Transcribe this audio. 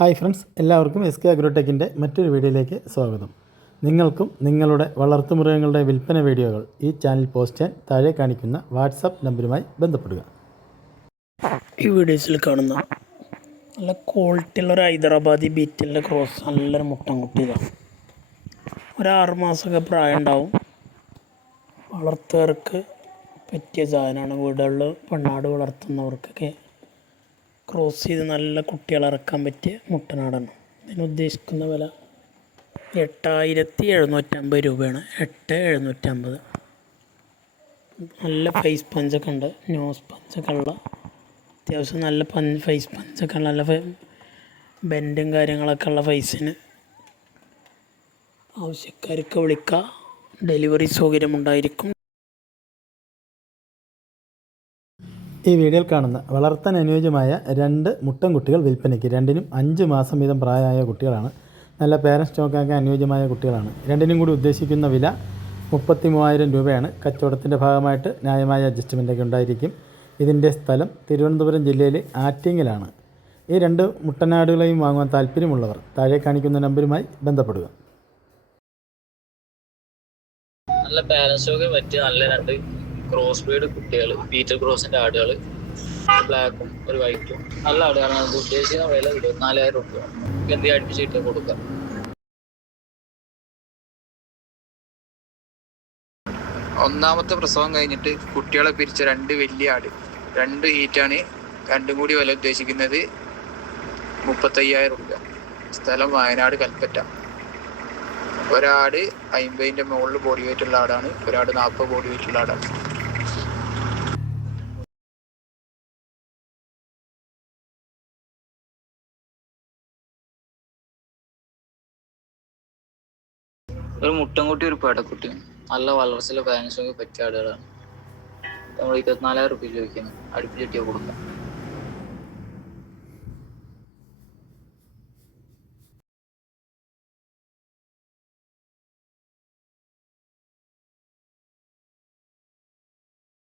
Hi friends, എല്ലാവർക്കും S K അഗ്രോടെക്കിൻ്റെ മറ്റൊരു വീഡിയോയിലേക്ക് സ്വാഗതം. നിങ്ങൾക്കും നിങ്ങളുടെ വളർത്തുമൃഗങ്ങളുടെ വിൽപ്പന വീഡിയോകൾ ഈ ചാനൽ പോസ്റ്റ് ചെയ്യാൻ താഴെ കാണിക്കുന്ന വാട്സാപ്പ് നമ്പറുമായി ബന്ധപ്പെടുക. ഈ വീഡിയോസിൽ കാണുന്ന നല്ല ക്വാളിറ്റിയുള്ളൊരു ഹൈദരാബാദി ബീറ്റലിൻ്റെ ക്രോസ് നല്ലൊരു മുട്ടൻകുട്ടി ഇതാണ്. ഒരു 6 മാസമൊക്കെ പ്രായം ഉണ്ടാവും. വളർത്തുകാർക്ക് പറ്റിയ സാധനമാണ്. വീടുകളിൽ പെണ്ണാട് വളർത്തുന്നവർക്കൊക്കെ ക്രോസ് ചെയ്ത് നല്ല കുട്ടികളെ ഇറക്കാൻ പറ്റിയ മുട്ടനാടാണ്. ഇതിന് ഉദ്ദേശിക്കുന്ന വില 8750 രൂപയാണ്. 8750. നല്ല ഫേസ് പഞ്ചൊക്കെ ഉണ്ട്, നോസ് പഞ്ചൊക്കെ ഉള്ള അത്യാവശ്യം നല്ല ഫേസ് പഞ്ചൊക്കെ ഉള്ള നല്ല ബെൻഡും കാര്യങ്ങളൊക്കെ ഉള്ള ഫേസിന് ആവശ്യക്കാർക്ക് വിളിക്കുക. ഡെലിവറി സൗകര്യമുണ്ടായിരിക്കും. ഈ വീഡിയോയിൽ കാണുന്ന വളർത്താൻ അനുയോജ്യമായ 2 മുട്ടൻകുട്ടികൾ വിൽപ്പനയ്ക്ക്. രണ്ടിനും 5 മാസം വീതം പ്രായമായ കുട്ടികളാണ്. നല്ല പേരൻറ് സ്റ്റോക്കാക്കാൻ അനുയോജ്യമായ കുട്ടികളാണ്. രണ്ടിനും കൂടി ഉദ്ദേശിക്കുന്ന വില 33,000 രൂപയാണ്. കച്ചവടത്തിൻ്റെ ഭാഗമായിട്ട് ന്യായമായ അഡ്ജസ്റ്റ്മെൻറ്റൊക്കെ ഉണ്ടായിരിക്കും. ഇതിൻ്റെ സ്ഥലം തിരുവനന്തപുരം ജില്ലയിൽ ആറ്റിങ്ങലാണ്. ഈ 2 മുട്ടനാടുകളെയും വാങ്ങുവാൻ താല്പര്യമുള്ളവർ താഴെ കാണിക്കുന്ന നമ്പറുമായി ബന്ധപ്പെടുക. നല്ല പാരൻറ് സ്റ്റോക്ക് പറ്റിയ നല്ല 2 ക്രോസ് ബ്രീഡ് കുട്ടികൾ, ബീറ്റൽ ക്രോസിന്റെ ആടുകൾ, ബ്ലാക്കും ഒരു വൈറ്റും നല്ല ആടുകളാണ്. അത് ഉദ്ദേശിക്കുന്ന വില 24,000 രൂപ. എന്തെങ്കിലും അടുപ്പിച്ചിട്ട് കൊടുക്കാം. ഒന്നാമത്തെ പ്രസവം കഴിഞ്ഞിട്ട് കുട്ടികളെ പിരിച്ച 2 വലിയ ആട്, 2 ഹീറ്റാണ്. രണ്ടും കൂടി വില ഉദ്ദേശിക്കുന്നത് 35,000 രൂപ. സ്ഥലം വയനാട് കൽപ്പറ്റ. ഒരാട് 50ന്റെ മുകളിൽ ബോഡി വെയിറ്റ് ഉള്ള ആടാണ്, ഒരാട് 40 ബോഡി വെയിറ്റ് ഉള്ള ആടാണ്. ഒരു മുട്ടൻകുട്ടി ഒരു പേടക്കുട്ടിയാണ്. നല്ല വളർച്ചയിലെ പാരൻറ് സ്റ്റോക്ക് പറ്റിയ ആടുകളാണ്. നമ്മൾ 24,000 രൂപ ചോദിക്കുന്നത്. അടുപ്പിച്ചിട്ട് കൊടുക്കാം.